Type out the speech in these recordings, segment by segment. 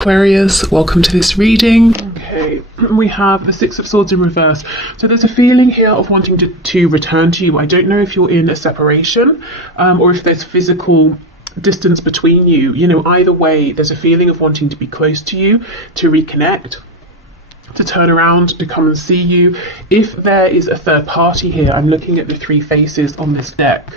Aquarius, welcome to this reading. Okay, we have the Six of Swords in reverse. So there's a feeling here of wanting to return to you. I don't know if you're in a separation or if there's physical distance between you. You know, either way, there's a feeling of wanting to be close to you, to reconnect, to turn around, to come and see you. If there is a third party here, I'm looking at the three faces on this deck.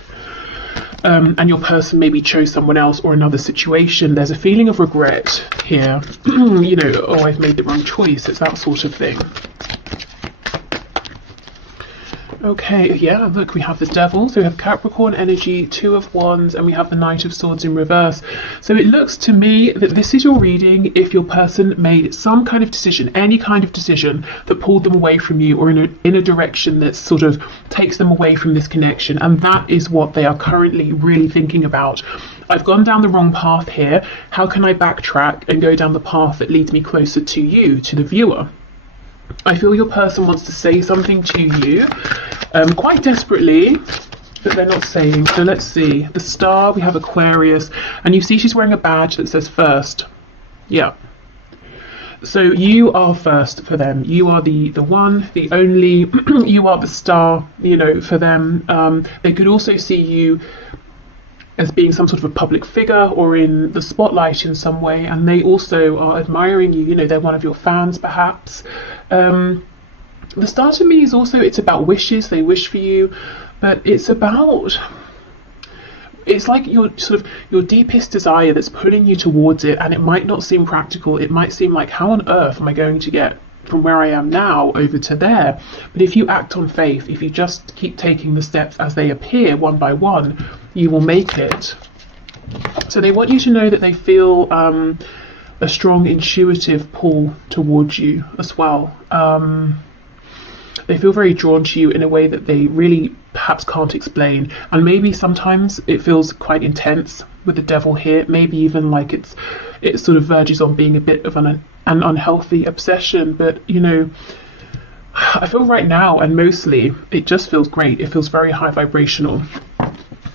And your person maybe chose someone else or another situation, there's a feeling of regret here. You know, oh, I've made the wrong choice. It's that sort of thing. Okay, yeah, look, we have the Devil, so we have Capricorn energy, Two of Wands, and we have the Knight of Swords in reverse. So it looks to me that this is your reading if your person made some kind of decision, any kind of decision that pulled them away from you or in a direction that sort of takes them away from this connection, and that is what they are currently really thinking about. I've gone down the wrong path here. How can I backtrack and go down the path that leads me closer to you, to the viewer? I feel your person wants to say something to you quite desperately, but they're not saying. So let's see. The Star, we have Aquarius, and you see she's wearing a badge that says first. Yeah. So you are first for them. You are the one, the only. You are the star, you know, for them. They could also see you as being some sort of a public figure or in the spotlight in some way, and they also are admiring you. You know, they're one of your fans perhaps. The Star to me is also, it's about wishes. They wish for you, but it's like your deepest desire that's pulling you towards it, and it might not seem practical. It might seem like, how on earth am I going to get from where I am now over to there? But if you act on faith, if you just keep taking the steps as they appear one by one, you will make it. So they want you to know that they feel a strong intuitive pull towards you as well. They feel very drawn to you in a way that they really perhaps can't explain, and maybe sometimes it feels quite intense with the Devil here. Maybe even like it sort of verges on being a bit of an unhealthy obsession, but you know, I feel right now, and mostly, it just feels great. It feels very high vibrational.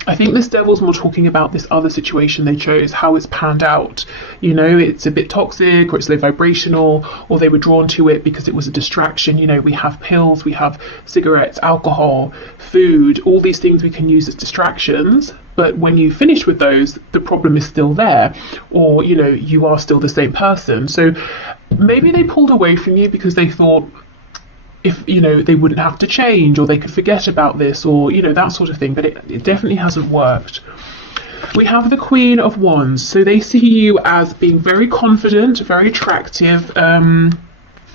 I think this Devil's more talking about this other situation they chose, how it's panned out. You know, it's a bit toxic, or it's low vibrational, or they were drawn to it because it was a distraction. You know, we have pills, we have cigarettes, alcohol, food, all these things we can use as distractions. But when you finish with those, the problem is still there, or, you know, you are still the same person. So maybe they pulled away from you because they thought, if, you know, they wouldn't have to change, or they could forget about this, or, you know, that sort of thing. But it definitely hasn't worked. We have the Queen of Wands, so they see you as being very confident, very attractive.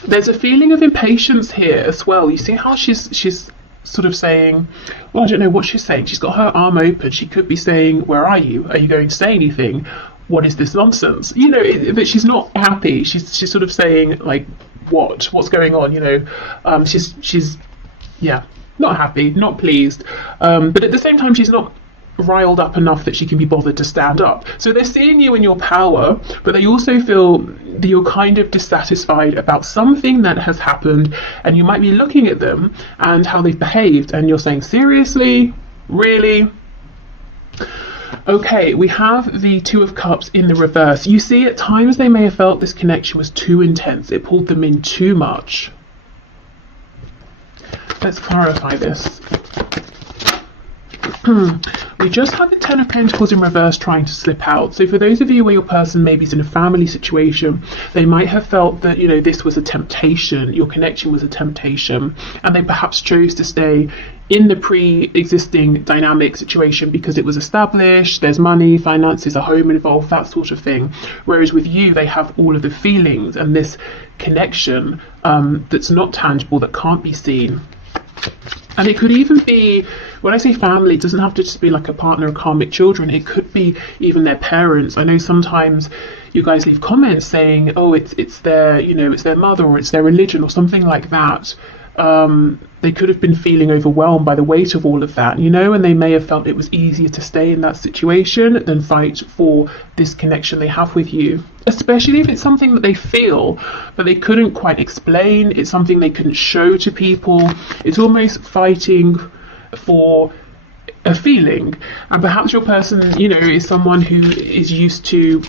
There's a feeling of impatience here as well. You see how she's sort of saying, well, I don't know what she's saying. She's got her arm open. She could be saying, where are you? Are you going to say anything? What is this nonsense? You know, but she's not happy. She's sort of saying, like, what's going on? You know, she's yeah, not happy, not pleased, but at the same time she's not riled up enough that she can be bothered to stand up. So they're seeing you in your power, but they also feel that you're kind of dissatisfied about something that has happened, and you might be looking at them and how they've behaved, and you're saying, seriously, really? Okay, we have the Two of Cups in the reverse. You see, at times they may have felt this connection was too intense. It pulled them in too much. Let's clarify this. We just had the Ten of Pentacles in reverse trying to slip out. So for those of you where your person maybe is in a family situation, they might have felt that, you know, this was a temptation, your connection was a temptation, and they perhaps chose to stay in the pre-existing dynamic situation because it was established, there's money, finances, a home involved, that sort of thing. Whereas with you, they have all of the feelings and this connection that's not tangible, that can't be seen. And it could even be, when I say family, it doesn't have to just be like a partner or karmic children. It could be even their parents. I know sometimes you guys leave comments saying, oh, it's their, you know, it's their mother, or it's their religion, or something like that. They could have been feeling overwhelmed by the weight of all of that, you know, and they may have felt it was easier to stay in that situation than fight for this connection they have with you, especially if it's something that they feel but they couldn't quite explain. It's something they couldn't show to people. It's almost fighting for a feeling, and perhaps your person, you know, is someone who is used to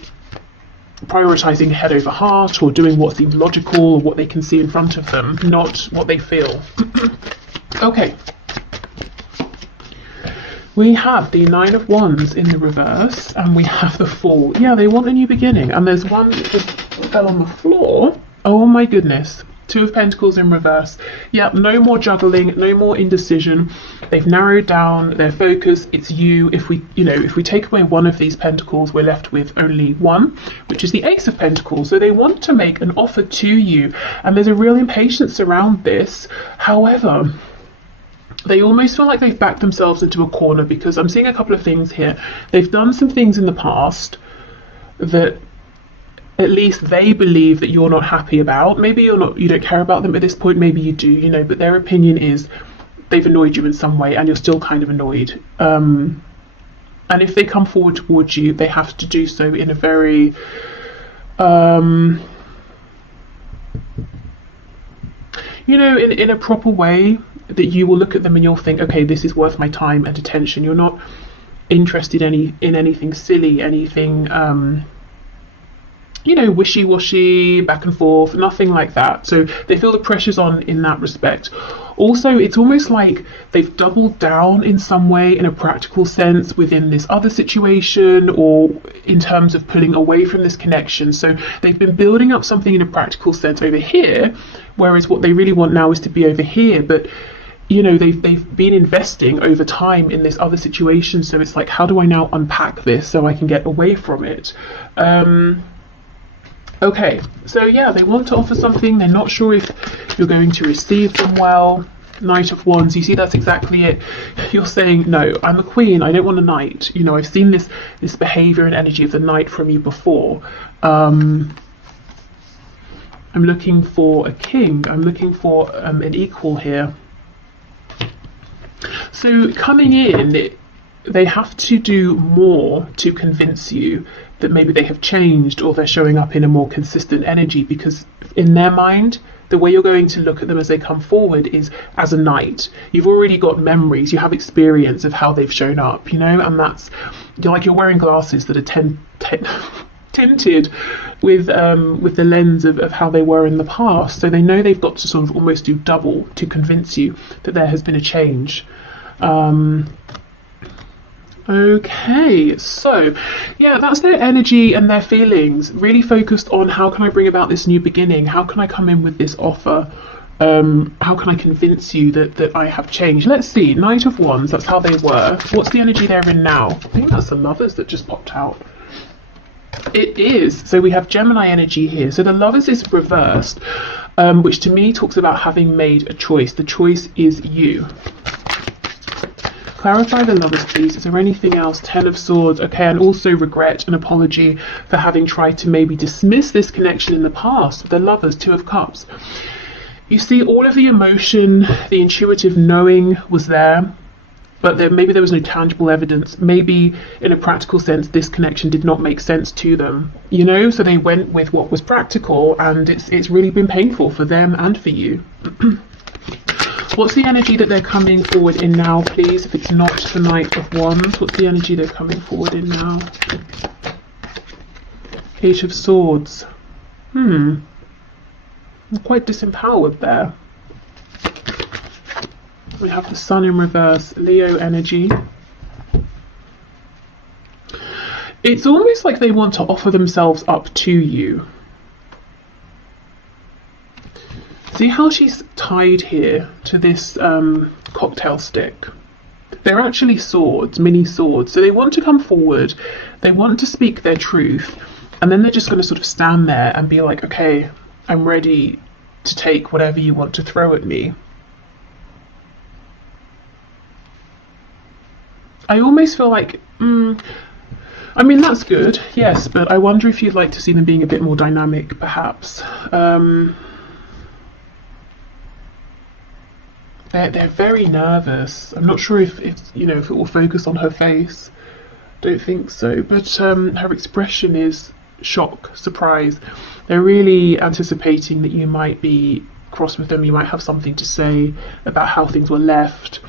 prioritizing head over heart or doing what seems logical or what they can see in front of them, not what they feel. Okay. We have the Nine of Wands in the reverse, and we have the Fool. Yeah, they want a new beginning. And there's one that just fell on the floor. Oh my goodness. Two of Pentacles in reverse. Yeah, no more juggling, no more indecision. They've narrowed down their focus. It's you. If we take away one of these pentacles, we're left with only one, which is the Ace of Pentacles. So they want to make an offer to you, and there's a real impatience around this. However, they almost feel like they've backed themselves into a corner, because I'm seeing a couple of things here. They've done some things in the past that at least they believe that you're not happy about. Maybe you don't care about them at this point, maybe you do, but their opinion is they've annoyed you in some way and you're still kind of annoyed. And if they come forward towards you, they have to do so in a very in a proper way, that you will look at them and you'll think, okay, this is worth my time and attention. You're not interested in anything silly, anything wishy-washy, back and forth, nothing like that. So they feel the pressure's on in that respect. Also, it's almost like they've doubled down in some way, in a practical sense, within this other situation, or in terms of pulling away from this connection. So they've been building up something in a practical sense over here, whereas what they really want now is to be over here. But they've been investing over time in this other situation. So it's like, how do I now unpack this so I can get away from it? Okay, so yeah, they want to offer something. They're not sure if you're going to receive them well. Knight of Wands, you see, that's exactly it. You're saying, no, I'm a queen, I don't want a knight. I've seen this behavior and energy of the knight from you before. I'm looking for a king. I'm looking for an equal here. So coming in, they have to do more to convince you that maybe they have changed, or they're showing up in a more consistent energy, because in their mind, the way you're going to look at them as they come forward is as a knight. You've already got memories, you have experience of how they've shown up, and that's, you're wearing glasses that are tinted with the lens of how they were in the past. So they know they've got to sort of almost do double to convince you that there has been a change. Okay, so yeah, that's their energy and their feelings, really focused on how can I bring about this new beginning, how can I come in with this offer, how can I convince you that I have changed. Let's see, Knight of Wands, that's how they were. What's the energy they're in now? I think that's the Lovers that just popped out. It is. So we have Gemini energy here. So the Lovers is reversed, which to me talks about having made a choice. The choice is you. Clarify the Lovers, please. Is there anything else? Ten of Swords. Okay, and also regret and apology for having tried to maybe dismiss this connection in the past. The Lovers, Two of Cups. You see, all of the emotion, the intuitive knowing was there, but maybe there was no tangible evidence. Maybe in a practical sense, this connection did not make sense to them, so they went with what was practical, and it's really been painful for them and for you. What's the energy that they're coming forward in now, please? If it's not the Knight of Wands, what's the energy they're coming forward in now? Eight of Swords. I'm quite disempowered there. We have the Sun in reverse, Leo energy. It's almost like they want to offer themselves up to you. See how she's tied here to this cocktail stick? They're actually swords, mini swords. So they want to come forward, they want to speak their truth, and then they're just going to sort of stand there and be like, okay, I'm ready to take whatever you want to throw at me. I almost feel like, I mean, that's good, yes, but I wonder if you'd like to see them being a bit more dynamic, perhaps. They're very nervous. I'm not sure if it will focus on her face. Don't think so. But her expression is shock, surprise. They're really anticipating that you might be cross with them. You might have something to say about how things were left.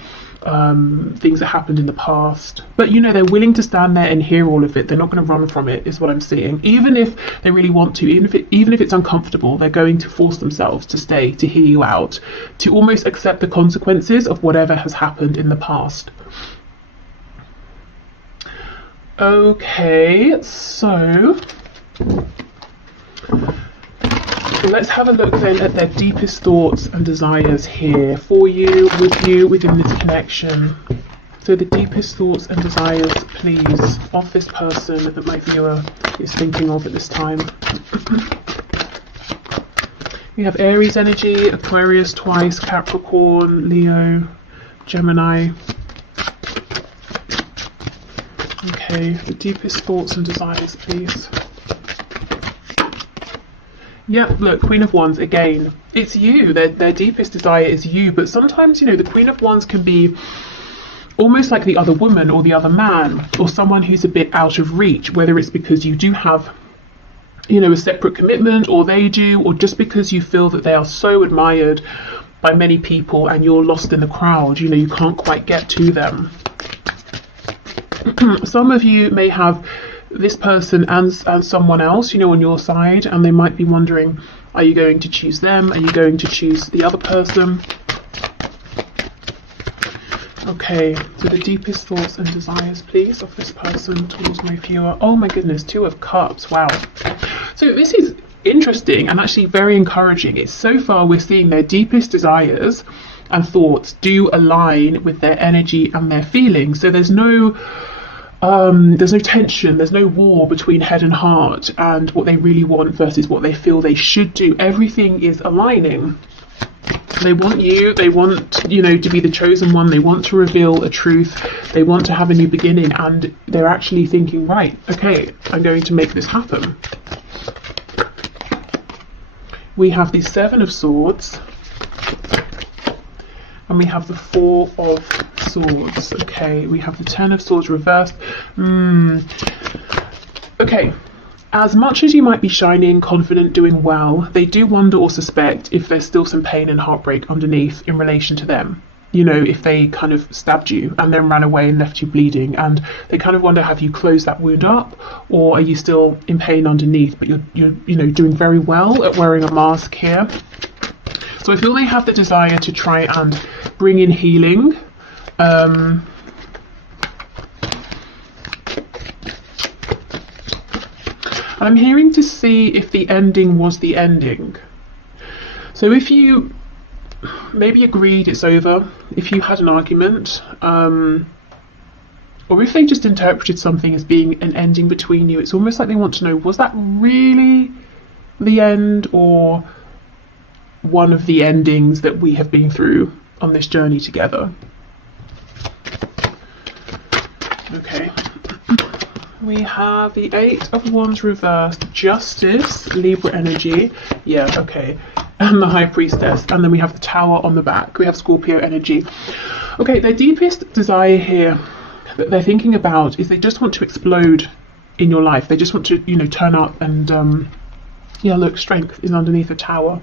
things that happened in the past. But you know, they're willing to stand there and hear all of it. They're not going to run from it, is what I'm seeing. Even if they really want to, even if it's uncomfortable, they're going to force themselves to stay, to hear you out, to almost accept the consequences of whatever has happened in the past. Okay, so let's have a look then at their deepest thoughts and desires here for you, with you, within this connection. So the deepest thoughts and desires, please, of this person that my viewer is thinking of at this time. We have Aries energy, Aquarius twice, Capricorn, Leo, Gemini. Okay, the deepest thoughts and desires, please. Yeah, look, Queen of Wands, again, it's you. Their deepest desire is you. But sometimes, you know, the Queen of Wands can be almost like the other woman or the other man, or someone who's a bit out of reach, whether it's because you do have, you know, a separate commitment, or they do, or just because you feel that they are so admired by many people and you're lost in the crowd, you know, you can't quite get to them. Some of you may have this person and someone else, you know, on your side, and they might be wondering, are you going to choose them? Are you going to choose the other person? Okay, so the deepest thoughts and desires, please, of this person towards my viewer. Oh my goodness, 2 of Cups, wow. So this is interesting and actually very encouraging. It's so far we're seeing their deepest desires and thoughts do align with their energy and their feelings. So there's no tension, there's no war between head and heart and what they really want versus what they feel they should do. Everything is aligning. They want you, you know, to be the chosen one. They want to reveal a truth. They want to have a new beginning, and they're actually thinking, right, okay, I'm going to make this happen. We have the 7 of Swords, and we have the 4 of Swords. Okay, we have the 10 of Swords reversed. Okay, as much as you might be shining, confident, doing well, they do wonder or suspect if there's still some pain and heartbreak underneath in relation to them. You know, if they kind of stabbed you and then ran away and left you bleeding, and they kind of wonder, have you closed that wound up, or are you still in pain underneath, but you're you know, doing very well at wearing a mask here. So I feel they have the desire to try and bring in healing. I'm hearing to see if the ending was the ending. So if you maybe agreed it's over, if you had an argument, or if they just interpreted something as being an ending between you, it's almost like they want to know, was that really the end, or one of the endings that we have been through on this journey together? Okay. We have the 8 of Wands reversed, Justice, Libra energy, yeah, okay, and the High Priestess, and then we have the Tower on the back. We have Scorpio energy. Okay, their deepest desire here that they're thinking about is they just want to explode in your life. They just want to, you know, turn up and yeah, look, Strength is underneath the Tower.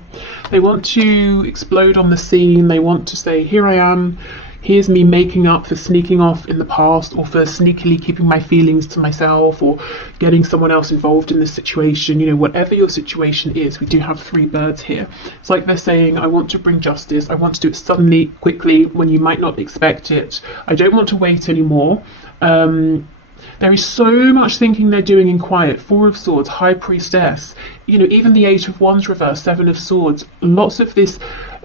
They want to explode on the scene. They want to say, here I am. Here's me making up for sneaking off in the past, or for sneakily keeping my feelings to myself, or getting someone else involved in this situation. You know, whatever your situation is, we do have 3 birds here. It's like they're saying, I want to bring justice. I want to do it suddenly, quickly, when you might not expect it. I don't want to wait anymore. There is so much thinking they're doing in quiet. 4 of Swords, High Priestess. You know, even the 8 of Wands reversed, 7 of Swords. Lots of this,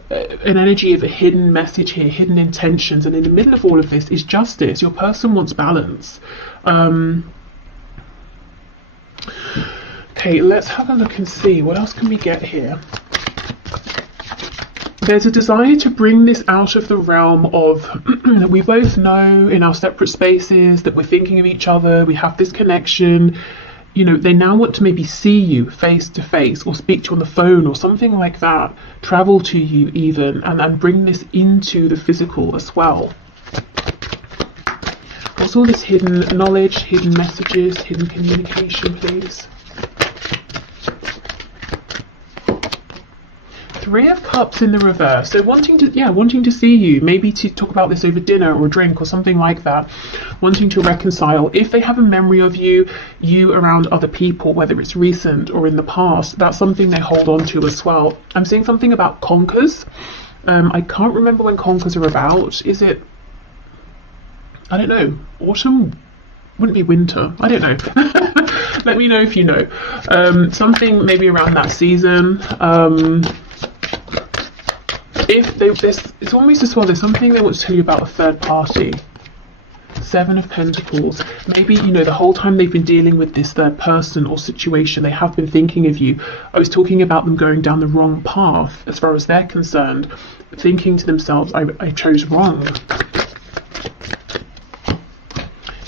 an energy of a hidden message here, hidden intentions, and in the middle of all of this is justice. Your person wants balance. Okay, let's have a look and see what else can we get here. There's a desire to bring this out of the realm of we both know in our separate spaces that we're thinking of each other, we have this connection. You know, they now want to maybe see you face to face, or speak to you on the phone or something like that, travel to you even, and bring this into the physical as well. What's all this hidden knowledge, hidden messages, hidden communication, please? Three of Cups in the reverse. So wanting to see you, maybe to talk about this over dinner or a drink or something like that. Wanting to reconcile. If they have a memory of you around other people, whether it's recent or in the past, that's something they hold on to as well. I'm seeing something about conkers. I can't remember when conkers are about. Is it, I don't know, autumn? Wouldn't be winter. I don't know. Let me know if you know. Something maybe around that season. It's almost as well, there's something they want to tell you about a third party. Seven of Pentacles. Maybe, the whole time they've been dealing with this third person or situation, they have been thinking of you. I was talking about them going down the wrong path as far as they're concerned, thinking to themselves, I chose wrong.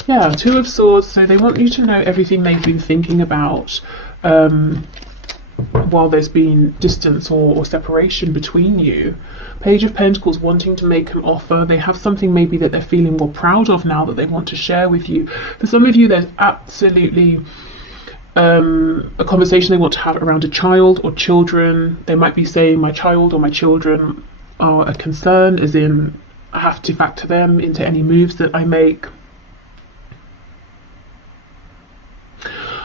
Yeah, Two of Swords. So they want you to know everything they've been thinking about while there's been distance or separation between you. Page of Pentacles, wanting to make an offer. They have something maybe that they're feeling more proud of now that they want to share with you. For some of you, there's absolutely a conversation they want to have around a child or children. They might be saying, my child or my children are a concern, as in I have to factor them into any moves that I make.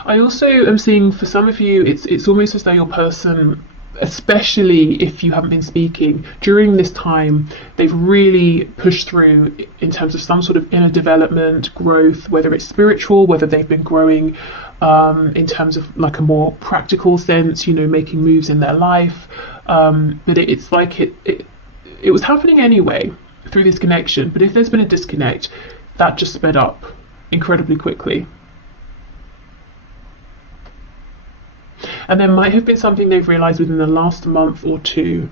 I also am seeing for some of you, it's almost as though your person, especially if you haven't been speaking, during this time, they've really pushed through in terms of some sort of inner development, growth, whether it's spiritual, whether they've been growing in terms of like a more practical sense, making moves in their life. But it's like it was happening anyway through this connection. But if there's been a disconnect, that just sped up incredibly quickly. And there might have been something they've realised within the last month or two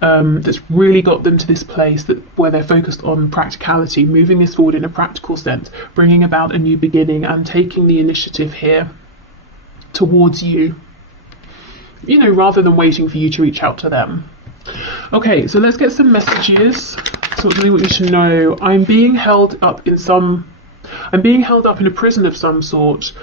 that's really got them to this place where they're focused on practicality, moving this forward in a practical sense, bringing about a new beginning and taking the initiative here towards you, rather than waiting for you to reach out to them. Okay, so let's get some messages. So what do we want you to know? I'm being held up in a prison of some sort.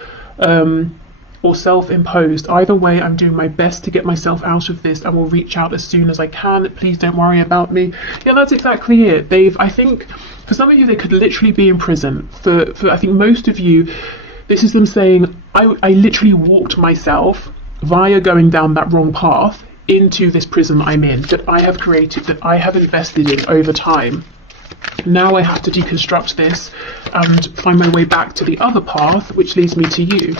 Or self-imposed. Either way, I'm doing my best to get myself out of this and will reach out as soon as I can. Please don't worry about me. Yeah, that's exactly it. I think for some of you, they could literally be in prison. For I think most of you, this is them saying, I literally walked myself via going down that wrong path into this prison I'm in, that I have created, that I have invested in over time. Now I have to deconstruct this and find my way back to the other path, which leads me to you.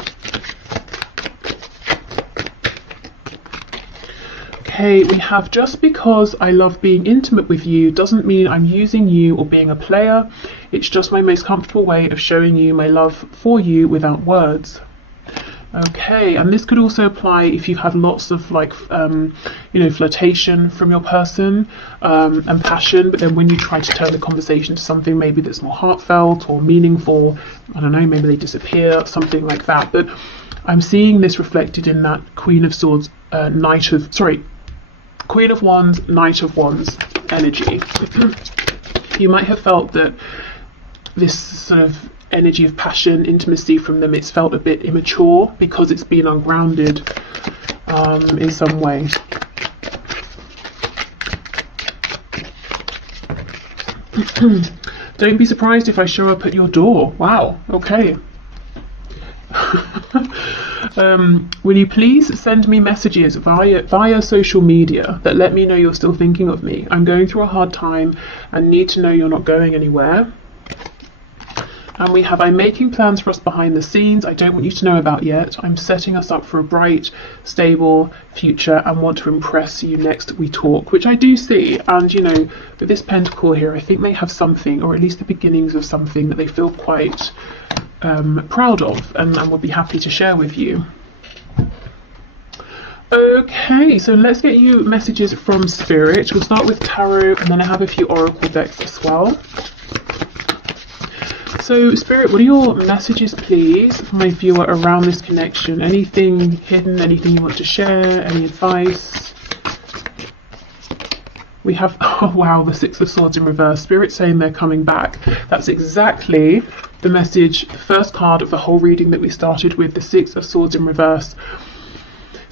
Okay, we have, just because I love being intimate with you doesn't mean I'm using you or being a player. It's just my most comfortable way of showing you my love for you without words. Okay, and this could also apply if you've had lots of flirtation from your person and passion, but then when you try to turn the conversation to something maybe that's more heartfelt or meaningful, I don't know, maybe they disappear, something like that. But I'm seeing this reflected in that Queen of Swords, Queen of Wands, Knight of Wands energy. You might have felt that this sort of energy of passion, intimacy from them, it's felt a bit immature because it's been ungrounded in some way. Don't be surprised if I show up at your door. Wow, okay. Will you please send me messages via social media that let me know you're still thinking of me? I'm going through a hard time and need to know you're not going anywhere. And we have, I'm making plans for us behind the scenes I don't want you to know about yet. I'm setting us up for a bright, stable future and want to impress you next we talk, which I do see. And, with this pentacle here, I think they have something, or at least the beginnings of something that they feel quite proud of and would be happy to share with you. Okay, so let's get you messages from Spirit. We'll start with Tarot, and then I have a few Oracle decks as well. So, Spirit, what are your messages, please, for my viewer around this connection? Anything hidden, anything you want to share, any advice? We have, oh wow, the Six of Swords in reverse. Spirit saying they're coming back. That's exactly the message, the first card of the whole reading that we started with, the Six of Swords in reverse.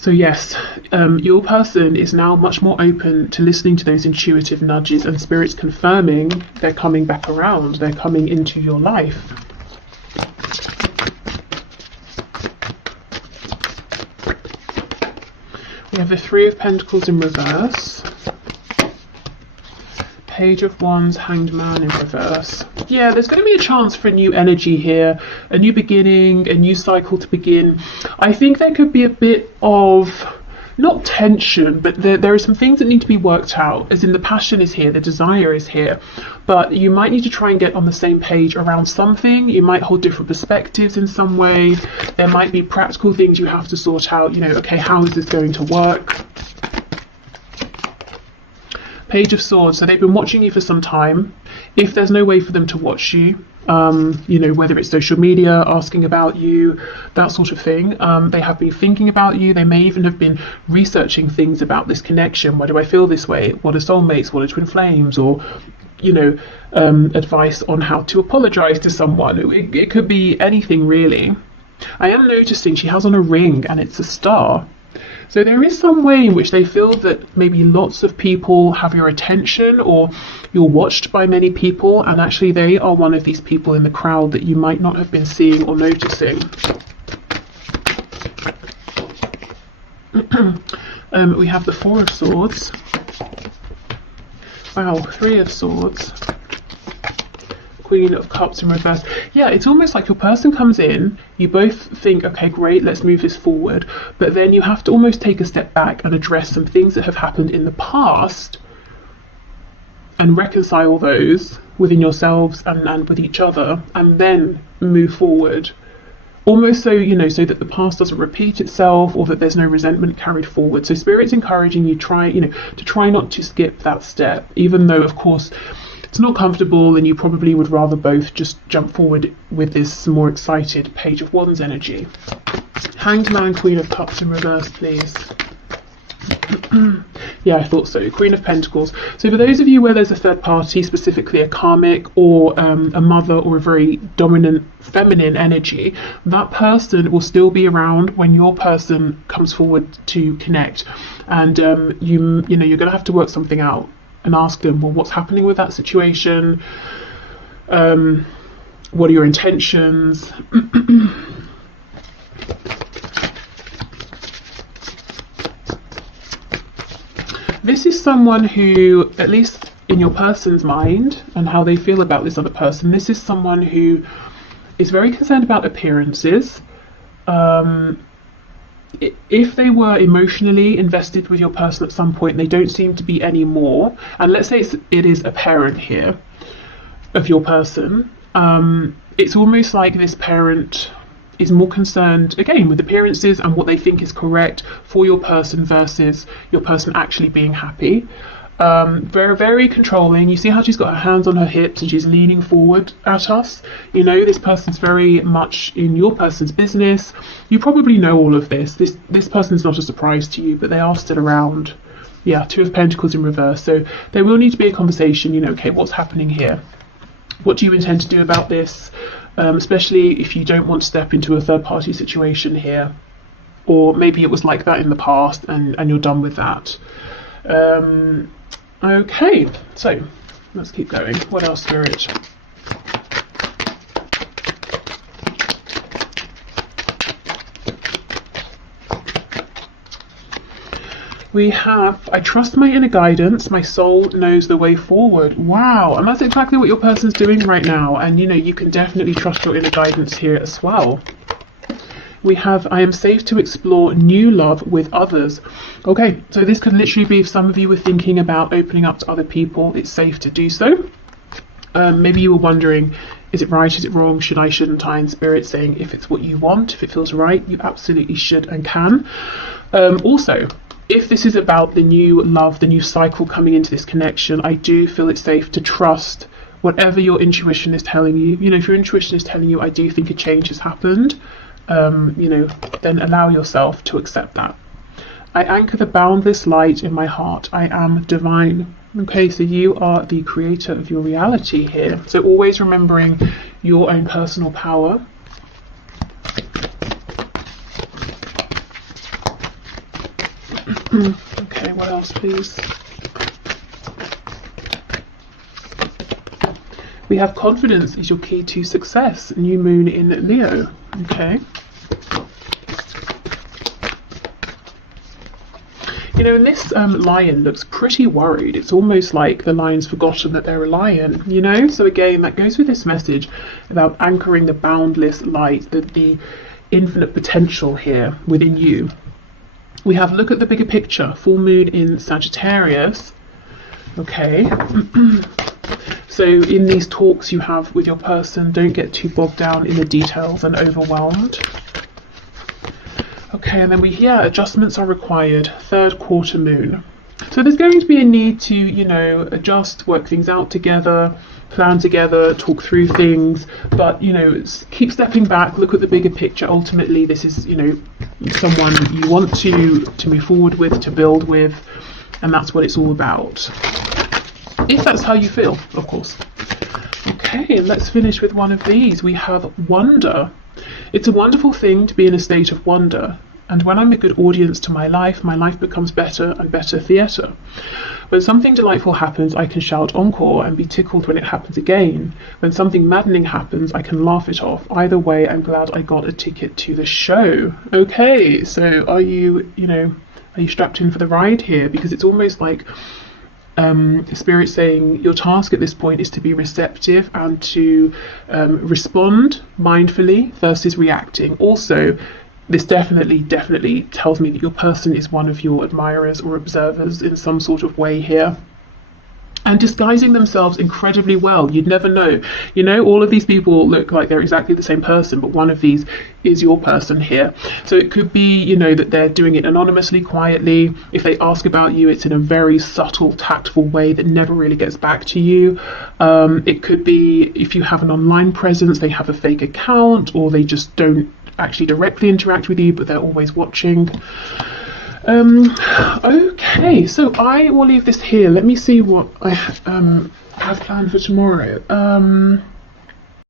So yes, your person is now much more open to listening to those intuitive nudges, and Spirit's confirming they're coming back around, they're coming into your life. We have the Three of Pentacles in reverse, Page of Wands, Hanged Man in reverse. Yeah, there's going to be a chance for a new energy here, a new beginning, a new cycle to begin. I think there could be a bit of, not tension, but there are some things that need to be worked out, as in the passion is here, the desire is here, but you might need to try and get on the same page around something. You might hold different perspectives in some way. There might be practical things you have to sort out, you know, okay, how is this going to work? Page of Swords, so they've been watching you for some time. If there's no way for them to watch you, you know, whether it's social media, asking about you, that sort of thing, they have been thinking about you. They may even have been researching things about this connection. Why do I feel this way? What are soulmates? What are twin flames? Or, you know, advice on how to apologize to someone. It could be anything, really. I am noticing she has on a ring and it's a star. So there is some way in which they feel that maybe lots of people have your attention, or you're watched by many people, and actually they are one of these people in the crowd that you might not have been seeing or noticing. We have the Four of Swords. Wow, Three of Swords. Queen of Cups in reverse. Yeah, it's almost like your person comes in, you both think, okay, great, let's move this forward, but then you have to almost take a step back and address some things that have happened in the past and reconcile those within yourselves and with each other, and then move forward. Almost so, you know, so that the past doesn't repeat itself, or that there's no resentment carried forward. So Spirit's encouraging you to try not to skip that step, even though, of course, it's not comfortable, and you probably would rather both just jump forward with this more excited Page of Wands energy. Hanged Man, Queen of Cups in reverse, please. Yeah, I thought so. Queen of Pentacles. So for those of you where there's a third party, specifically a karmic or a mother or a very dominant feminine energy, that person will still be around when your person comes forward to connect. And you know, you're going to have to work something out and ask them, well, what's happening with that situation? What are your intentions? This is someone who, at least in your person's mind and how they feel about this other person, this is someone who is very concerned about appearances. If they were emotionally invested with your person at some point, they don't seem to be anymore. And let's say it is a parent here of your person. It's almost like this parent is more concerned, again, with appearances and what they think is correct for your person versus your person actually being happy. Very, very controlling. You see how she's got her hands on her hips and she's leaning forward at us. You know, this person's very much in your person's business. You probably know all of this. This person's not a surprise to you, but they are still around. Yeah, Two of Pentacles in reverse. So there will need to be a conversation, you know, okay, what's happening here? What do you intend to do about this? Especially if you don't want to step into a third party situation here. Or maybe it was like that in the past and you're done with that. Okay, so let's keep going. What else, Spirit? We have, I trust my inner guidance, my soul knows the way forward. Wow, and that's exactly what your person's doing right now. And you know, you can definitely trust your inner guidance here as well. We have, I am safe to explore new love with others. Okay, so this could literally be if some of you were thinking about opening up to other people, it's safe to do so. Maybe you were wondering, is it right, is it wrong, should I, shouldn't I? And Spirit saying, if it's what you want, if it feels right, you absolutely should and can. Also, if this is about the new love, the new cycle coming into this connection, I do feel it's safe to trust whatever your intuition is telling you. You know, if your intuition is telling you, I do think a change has happened, you know, then allow yourself to accept that. I anchor the boundless light in my heart. I am divine. Okay, so you are the creator of your reality here. So always remembering your own personal power. Okay, what else, please? We have confidence is your key to success. New moon in Leo. Okay. You know, and this lion looks pretty worried. It's almost like the lion's forgotten that they're a lion, you know? So again, that goes with this message about anchoring the boundless light, the infinite potential here within you. We have look at the bigger picture, full moon in Sagittarius. Okay. So in these talks you have with your person, don't get too bogged down in the details and overwhelmed. Okay, and then we hear adjustments are required, third quarter moon. So there's going to be a need to, you know, adjust, work things out together, plan together, talk through things, but, you know, keep stepping back, look at the bigger picture. Ultimately, this is, you know, someone you want to move forward with, to build with, and that's what it's all about. If that's how you feel, of course. Okay, let's finish with one of these. We have wonder. It's a wonderful thing to be in a state of wonder, and when I'm a good audience to my life becomes better and better theatre. When something delightful happens, I can shout encore and be tickled when it happens again. When something maddening happens, I can laugh it off. Either way, I'm glad I got a ticket to the show. Okay, so are you strapped in for the ride here? Because it's almost like Spirit saying your task at this point is to be receptive and to respond mindfully versus reacting. Also, this definitely tells me that your person is one of your admirers or observers in some sort of way here, and disguising themselves incredibly well. You'd never know. You know, all of these people look like they're exactly the same person, but one of these is your person here. So it could be, you know, that they're doing it anonymously, quietly. If they ask about you, it's in a very subtle, tactful way that never really gets back to you. It could be, if you have an online presence, they have a fake account, or they just don't actually directly interact with you, but they're always watching. Okay, so I will leave this here. Let me see what I have planned for tomorrow.